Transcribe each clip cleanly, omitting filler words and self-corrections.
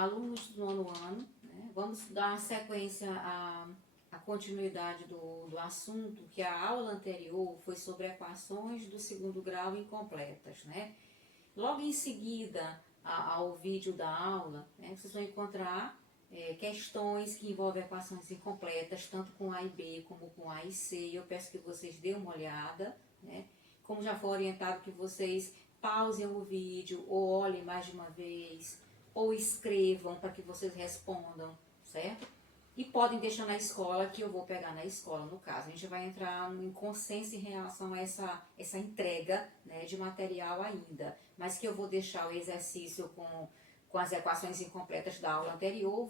alunos do nono ano, né? Vamos dar sequência à continuidade do assunto, que a aula anterior foi sobre equações do segundo grau incompletas, né? Logo em seguida ao vídeo da aula, né, vocês vão encontrar questões que envolvem equações incompletas, tanto com A e B como com A e C. Eu peço que vocês dêem uma olhada, né? Como já foi orientado, que vocês pausem o vídeo ou olhem mais de uma vez, ou escrevam para que vocês respondam, certo? E podem deixar na escola, que eu vou pegar na escola, no caso. A gente vai entrar em consenso em relação a essa entrega, né, de material ainda, mas que eu vou deixar o exercício com as equações incompletas da aula anterior,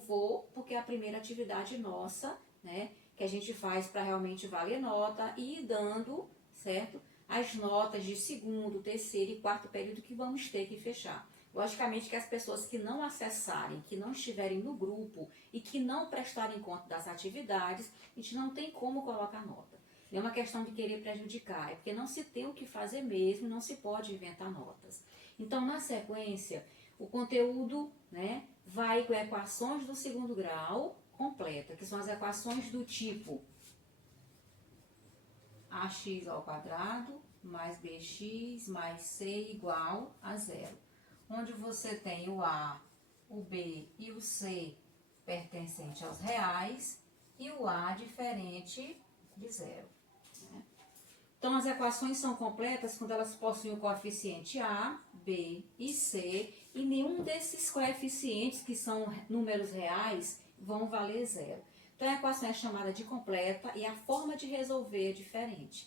porque é a primeira atividade nossa, né, que a gente faz para realmente valer nota e ir dando, certo, as notas de segundo, terceiro e quarto período que vamos ter que fechar. Logicamente que as pessoas que não acessarem, que não estiverem no grupo e que não prestarem conta das atividades, a gente não tem como colocar nota. Não é uma questão de querer prejudicar, é porque não se tem o que fazer mesmo, não se pode inventar notas. Então, na sequência, o conteúdo, né, vai com equações do segundo grau completa, que são as equações do tipo ax ao quadrado mais bx mais c igual a zero, onde você tem o A, o B e o C pertencente aos reais e o A diferente de zero. Né? Então, as equações são completas quando elas possuem o coeficiente A, B e C, e nenhum desses coeficientes, que são números reais, vão valer zero. Então, a equação é chamada de completa e a forma de resolver é diferente,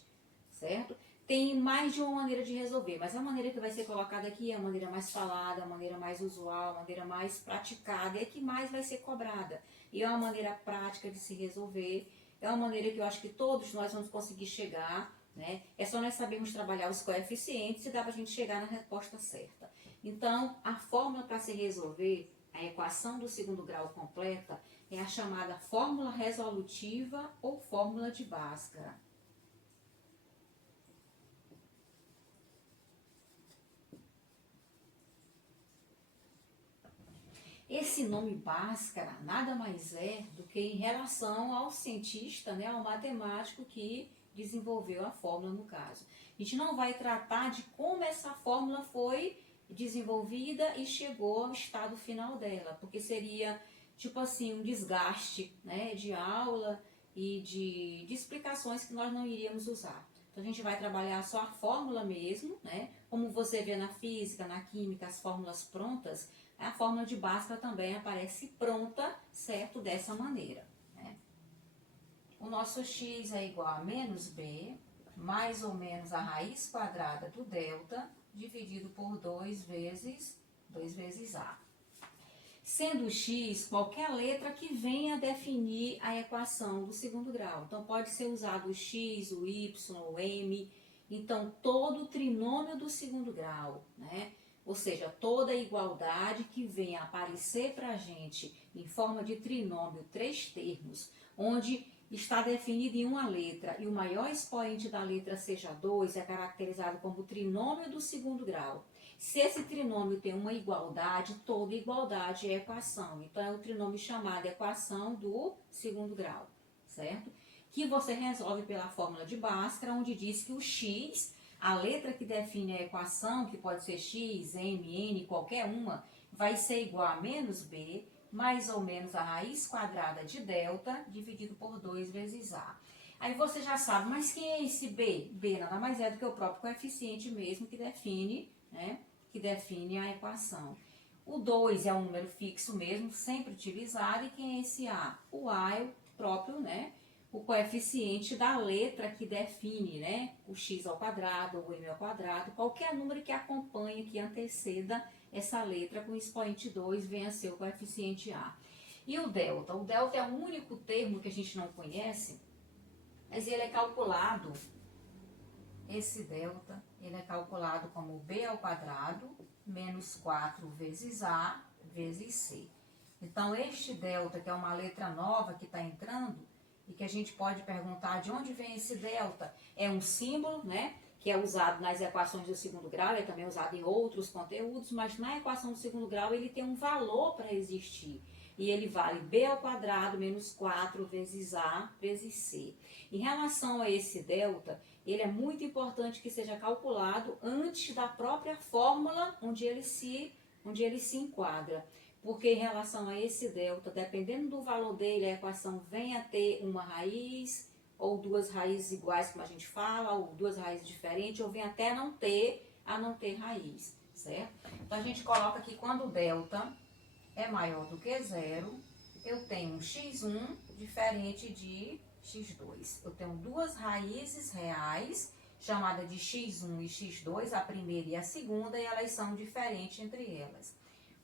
certo? Tem mais de uma maneira de resolver, mas a maneira que vai ser colocada aqui é a maneira mais falada, a maneira mais usual, a maneira mais praticada, é a que mais vai ser cobrada. E é uma maneira prática de se resolver, é uma maneira que eu acho que todos nós vamos conseguir chegar, né? É só nós sabermos trabalhar os coeficientes e dá para a gente chegar na resposta certa. Então, a fórmula para se resolver a equação do segundo grau completa é a chamada fórmula resolutiva ou fórmula de Bhaskara. Esse nome Bhaskara nada mais é do que em relação ao cientista, né, ao matemático que desenvolveu a fórmula no caso. A gente não vai tratar de como essa fórmula foi desenvolvida e chegou ao estado final dela, porque seria tipo assim um desgaste, né, de aula e de explicações que nós não iríamos usar. Então a gente vai trabalhar só a fórmula mesmo, né? Como você vê na física, na química, as fórmulas prontas, a fórmula de Bhaskara também aparece pronta, certo? Dessa maneira. Né? O nosso x é igual a menos b, mais ou menos a raiz quadrada do delta, dividido por 2 vezes a. Sendo x qualquer letra que venha definir a equação do segundo grau. Então, pode ser usado o x, o y, o m. Então, todo o trinômio do segundo grau, né? Ou seja, toda a igualdade que venha aparecer para a gente em forma de trinômio, 3 termos, onde está definido em uma letra e o maior expoente da letra seja 2, é caracterizado como trinômio do segundo grau. Se esse trinômio tem uma igualdade, toda igualdade é equação. Então, é o trinômio chamado equação do segundo grau, certo? Que você resolve pela fórmula de Bhaskara, onde diz que o x, a letra que define a equação, que pode ser x, m, n, qualquer uma, vai ser igual a menos b, mais ou menos a raiz quadrada de delta, dividido por 2 vezes a. Aí você já sabe, mas quem é esse b? B nada mais é do que o próprio coeficiente mesmo que define, né, que define a equação. O 2 é um número fixo mesmo, sempre utilizado, e quem é esse a? O a é o próprio, né, o coeficiente da letra que define, né, o x ao quadrado, o m ao quadrado, qualquer número que acompanhe, que anteceda essa letra com expoente 2 venha a ser o coeficiente a. E o delta? O delta é o único termo que a gente não conhece, mas ele é calculado, esse delta, ele é calculado como b ao quadrado menos 4 vezes a vezes c. Então, este delta, que é uma letra nova que está entrando, e que a gente pode perguntar de onde vem esse delta, é um símbolo, né, que é usado nas equações do segundo grau, é também usado em outros conteúdos, mas na equação do segundo grau ele tem um valor para existir. E ele vale b ao quadrado menos 4 vezes a vezes c. Em relação a esse delta, ele é muito importante que seja calculado antes da própria fórmula onde ele se enquadra. Porque em relação a esse delta, dependendo do valor dele, a equação vem a ter uma raiz, ou duas raízes iguais, como a gente fala, ou duas raízes diferentes, ou vem até a não ter raiz, certo? Então, a gente coloca aqui quando o delta é maior do que zero, eu tenho um x1 diferente de x2. Eu tenho duas raízes reais, chamadas de x1 e x2, a primeira e a segunda, e elas são diferentes entre elas.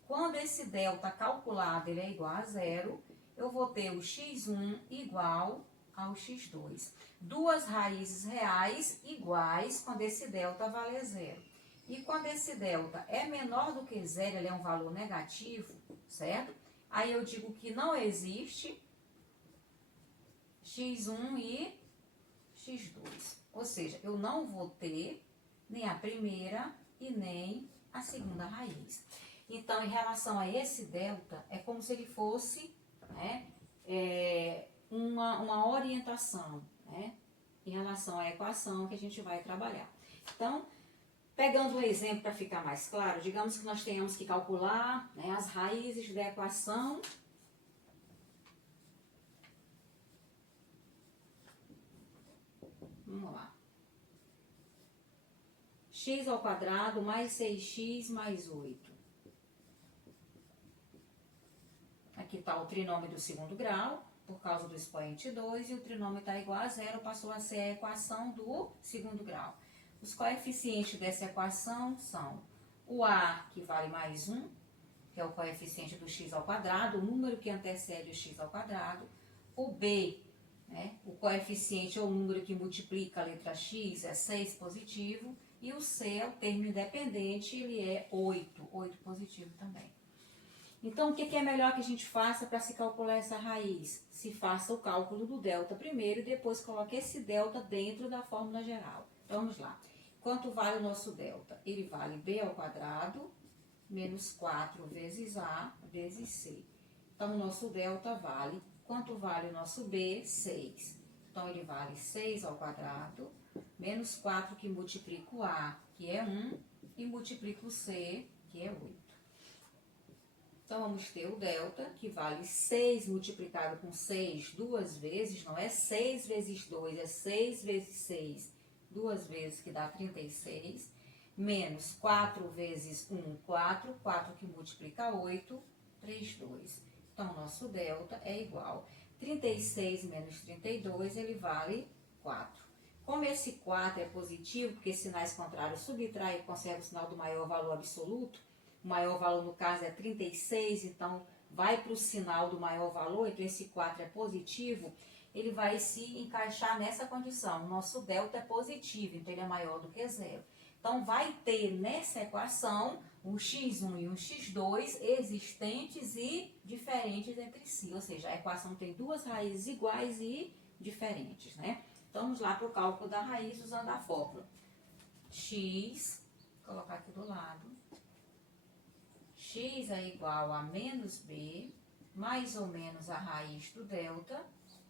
Quando esse delta calculado ele é igual a zero, eu vou ter o x1 igual ao x2. Duas raízes reais iguais quando esse delta vale zero. E quando esse delta é menor do que zero, ele é um valor negativo, certo? Aí eu digo que não existe x1 e x2. Ou seja, eu não vou ter nem a primeira e nem a segunda raiz. Então, em relação a esse delta, é como se ele fosse, né, uma orientação, né, em relação à equação que a gente vai trabalhar. Então, pegando um exemplo para ficar mais claro, digamos que nós tenhamos que calcular, né, as raízes da equação. Vamos lá. X ao quadrado mais 6x mais 8. Aqui está o trinômio do segundo grau, por causa do expoente 2, e o trinômio está igual a zero, passou a ser a equação do segundo grau. Os coeficientes dessa equação são o a, que vale mais 1, que é o coeficiente do x ao quadrado, o número que antecede o x ao quadrado, o b, né, o coeficiente ou o número que multiplica a letra x é 6 positivo, e o c é o termo independente, ele é 8 positivo também. Então, o que é melhor que a gente faça para se calcular essa raiz? Se faça o cálculo do delta primeiro e depois coloque esse delta dentro da fórmula geral. Vamos lá. Quanto vale o nosso delta? Ele vale b ao quadrado menos 4 vezes a vezes c. Então, o nosso delta vale, quanto vale o nosso b? 6. Então, ele vale 6 ao quadrado menos 4 que multiplica o a, que é 1, e multiplica o c, que é 8. Então, vamos ter o delta, que vale 6 multiplicado com 6 duas vezes, não é 6 vezes 2, é 6 vezes 6, duas vezes, que dá 36, menos 4 vezes 1, 4, 4 que multiplica 8, 3, 2. Então, nosso delta é igual. 36 menos 32, ele vale 4. Como esse 4 é positivo, porque sinais contrários subtrai e conserva o sinal do maior valor absoluto, o maior valor no caso é 36, então vai para o sinal do maior valor, então esse 4 é positivo, ele vai se encaixar nessa condição. O nosso delta é positivo, então ele é maior do que zero. Então vai ter nessa equação um x1 e um x2 existentes e diferentes entre si, ou seja, a equação tem duas raízes iguais e diferentes, né? Então vamos lá para o cálculo da raiz usando a fórmula. X, vou colocar aqui do lado. X é igual a menos b, mais ou menos a raiz do delta,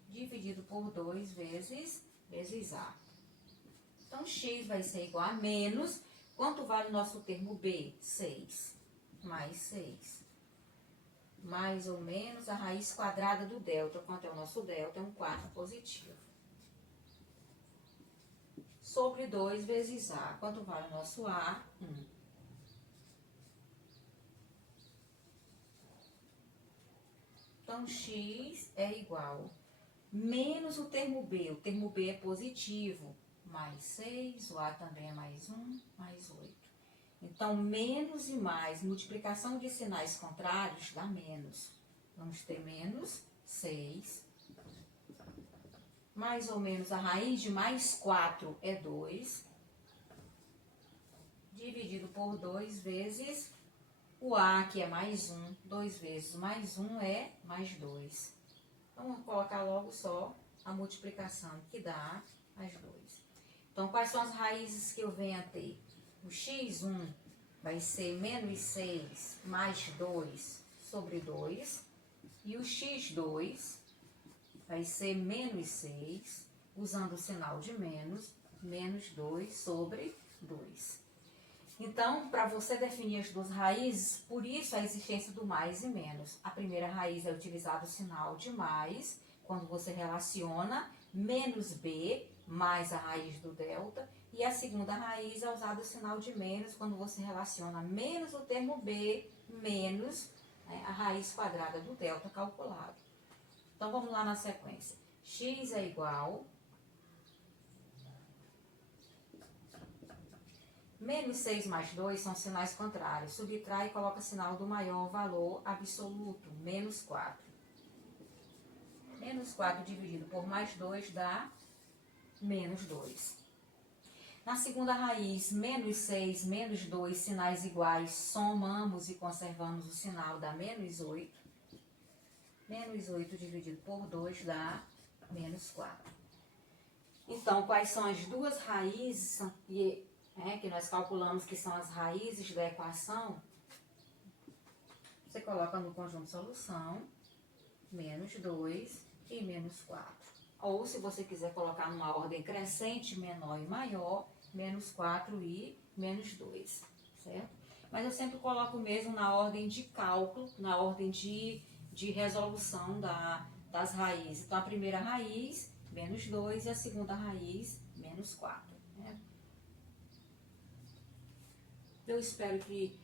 dividido por 2 vezes a. Então, x vai ser igual a menos, quanto vale o nosso termo b? 6, mais 6. Mais ou menos a raiz quadrada do delta, quanto é o nosso delta? É um 4 positivo. Sobre 2 vezes a, quanto vale o nosso a? 1. Então, x é igual menos o termo b é positivo, mais 6, o a também é mais 1, mais 8. Então, menos e mais, multiplicação de sinais contrários dá menos. Vamos ter menos 6, mais ou menos a raiz de mais 4 é 2, dividido por 2 vezes o a, que é mais 1, 2 vezes mais 1 é mais 2. Então, vamos colocar logo só a multiplicação, que dá mais 2. Então, quais são as raízes que eu venho a ter? O x1 vai ser menos 6 mais 2 sobre 2. E o x2 vai ser menos 6, usando o sinal de menos 2 sobre 2. Então, para você definir as duas raízes, por isso a existência do mais e menos. A primeira raiz é utilizado o sinal de mais, quando você relaciona menos b mais a raiz do delta. E a segunda raiz é usado o sinal de menos, quando você relaciona menos o termo b, menos, né, a raiz quadrada do delta calculado. Então, vamos lá na sequência. X é igual... Menos 6 mais 2 são sinais contrários. Subtrai e coloca sinal do maior valor absoluto, menos 4. Menos 4 dividido por mais 2 dá menos 2. Na segunda raiz, menos 6, menos 2, sinais iguais, somamos e conservamos o sinal, dá menos 8. Menos 8 dividido por 2 dá menos 4. Então, quais são as duas raízes que nós calculamos que são as raízes da equação? Você coloca no conjunto de solução, menos 2 e menos 4. Ou, se você quiser colocar numa ordem crescente, menor e maior, menos 4 e menos 2, certo? Mas eu sempre coloco mesmo na ordem de cálculo, na ordem de resolução das raízes. Então, a primeira raiz, menos 2, e a segunda raiz, menos 4. Né? Eu espero que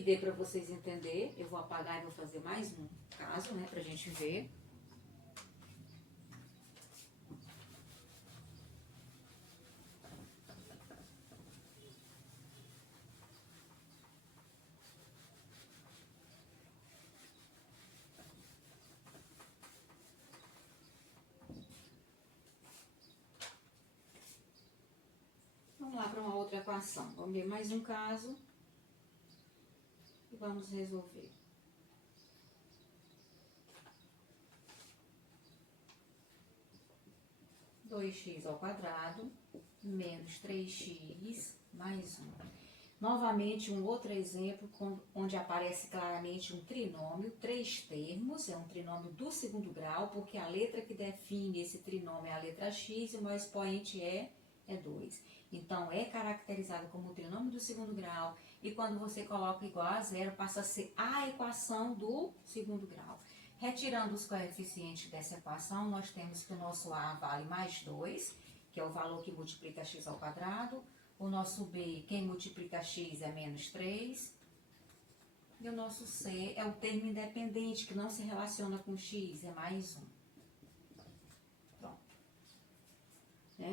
dê para vocês entender. Eu vou apagar e vou fazer mais um caso, né, pra gente ver. Vamos lá para uma outra equação. Vamos ver mais um caso e vamos resolver. 2x ao quadrado menos 3x mais 1. Novamente, um outro exemplo onde aparece claramente um trinômio, 3 termos, é um trinômio do segundo grau, porque a letra que define esse trinômio é a letra x e o meu expoente é 2. Então, é caracterizado como um trinômio do segundo grau, e quando você coloca igual a zero, passa a ser a equação do segundo grau. Retirando os coeficientes dessa equação, nós temos que o nosso a vale mais 2, que é o valor que multiplica x ao quadrado. O nosso b, quem multiplica x é menos 3. E o nosso c é o termo independente, que não se relaciona com x, é mais 1. Pronto.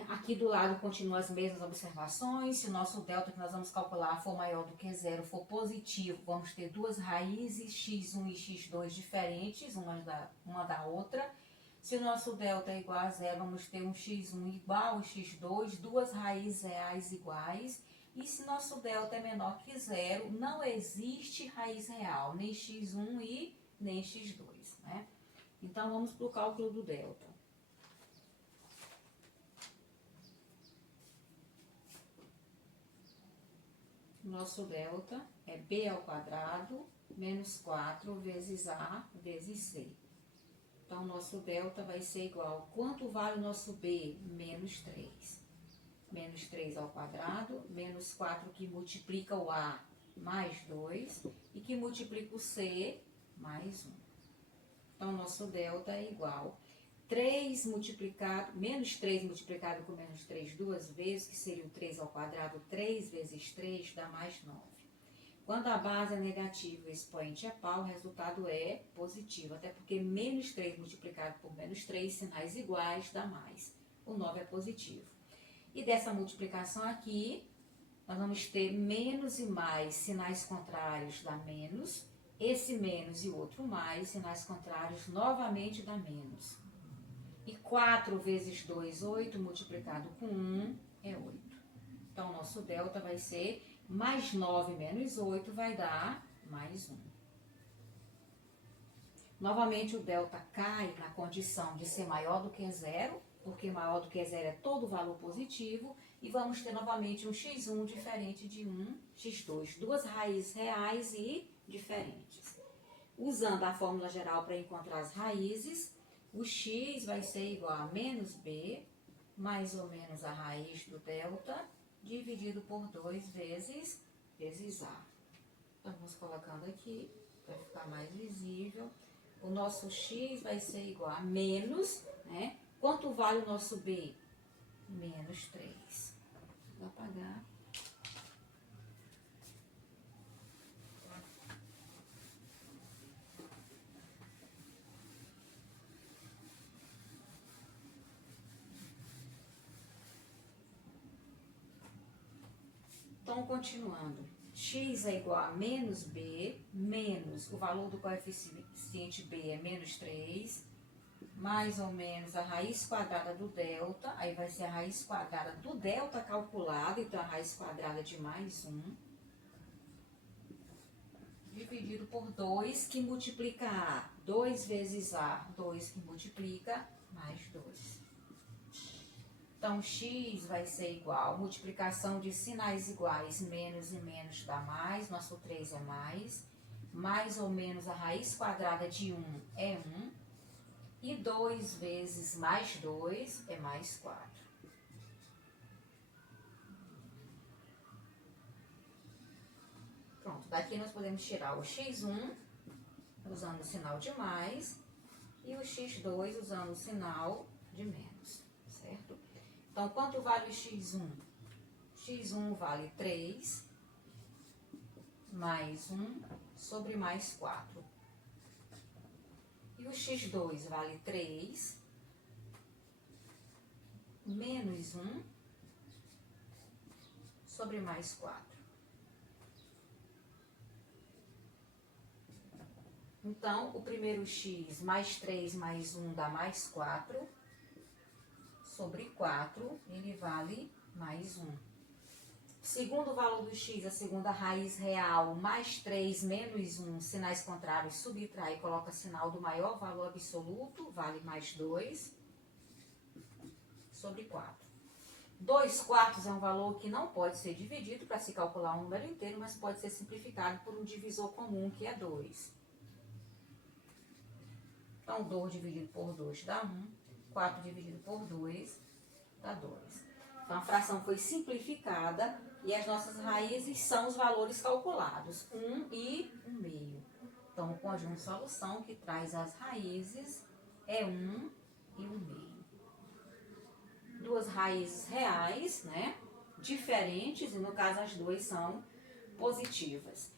Aqui do lado continuam as mesmas observações. Se o nosso delta que nós vamos calcular for maior do que zero, for positivo, vamos ter duas raízes, x1 e x2 diferentes, uma da outra. Se o nosso delta é igual a zero, vamos ter um x1 igual ao x2, duas raízes reais iguais. E se nosso delta é menor que zero, não existe raiz real, nem x1 e nem x2. Né? Então, vamos para o cálculo do delta. Nosso delta é b ao quadrado menos 4 vezes a vezes c. Então, nosso delta vai ser igual, quanto vale o nosso b? Menos 3. Menos 3 ao quadrado, menos 4 que multiplica o a, mais 2, e que multiplica o c, mais 1. Então, nosso delta é igual menos 3 multiplicado com menos 3 duas vezes, que seria o 3 ao quadrado, 3 vezes 3 dá mais 9. Quando a base é negativa e o expoente é par, o resultado é positivo, até porque menos 3 multiplicado por menos 3, sinais iguais, dá mais. O 9 é positivo. E dessa multiplicação aqui, nós vamos ter menos e mais, sinais contrários dá menos. Esse menos e o outro mais, sinais contrários, novamente dá menos. E 4 vezes 2, 8, multiplicado com 1 é 8. Então, nosso delta vai ser mais 9 menos 8 vai dar mais 1. Novamente, o delta cai na condição de ser maior do que zero, porque maior do que zero é todo valor positivo, E vamos ter novamente um x1 diferente de um x2. Duas raízes reais e diferentes. Usando a fórmula geral para encontrar as raízes, o x vai ser igual a menos b, mais ou menos a raiz do delta, dividido por 2 vezes a. Então, vamos colocando aqui, para ficar mais visível. O nosso x vai ser igual a menos, né? Quanto vale o nosso b? Menos 3. Vou apagar. Então, continuando. X é igual a menos b, menos o valor do coeficiente b é menos 3, mais ou menos a raiz quadrada do delta, aí vai ser a raiz quadrada do delta calculada, então a raiz quadrada de mais 1, dividido por 2, que multiplica a. 2 vezes a, 2 que multiplica, mais 2. Então, x vai ser igual, multiplicação de sinais iguais, menos e menos dá mais, nosso 3 é mais ou menos a raiz quadrada de 1 é 1, e 2 vezes mais 2 é mais 4. Pronto, daqui nós podemos tirar o x1 usando o sinal de mais e o x2 usando o sinal de menos, certo? Então, quanto vale o x1? x1 vale 3 mais 1 sobre mais 4. E o x2 vale 3 menos 1 sobre mais 4. Então, o primeiro x mais 3 mais 1 dá mais 4. Sobre 4, ele vale mais 1. Segundo valor do x, a segunda raiz real, mais 3 menos 1, sinais contrários, subtrai e coloca sinal do maior valor absoluto, vale mais 2, sobre 4. 2 quartos é um valor que não pode ser dividido para se calcular um número inteiro, mas pode ser simplificado por um divisor comum, que é 2. Então, 2 dividido por 2 dá 1. 4 dividido por 2 dá 2. Então, a fração foi simplificada e as nossas raízes são os valores calculados, 1 e 1/2. Então, o conjunto de solução que traz as raízes é 1 e 1/2. Duas raízes reais, né? Diferentes, e no caso as duas são positivas.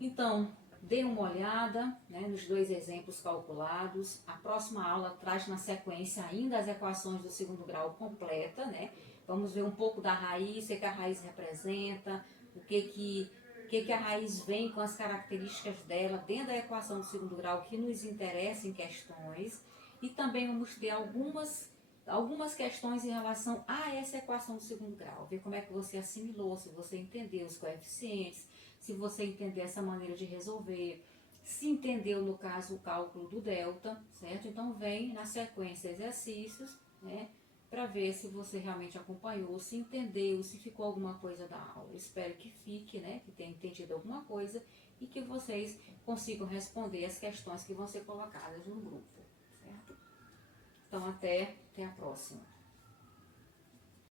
Então, dê uma olhada, né, nos dois exemplos calculados. A próxima aula traz na sequência ainda as equações do segundo grau completa, né? Vamos ver um pouco da raiz, o que a raiz representa, o que a raiz vem com as características dela dentro da equação do segundo grau que nos interessa em questões. E também vamos ter algumas questões em relação a essa equação do segundo grau. Ver como é que você assimilou, se você entendeu os coeficientes, se você entender essa maneira de resolver, se entendeu, no caso, o cálculo do delta, certo? Então, vem na sequência exercícios, né, para ver se você realmente acompanhou, se entendeu, se ficou alguma coisa da aula. Espero que fique, né, que tenha entendido alguma coisa e que vocês consigam responder as questões que vão ser colocadas no grupo, certo? Então, até a próxima.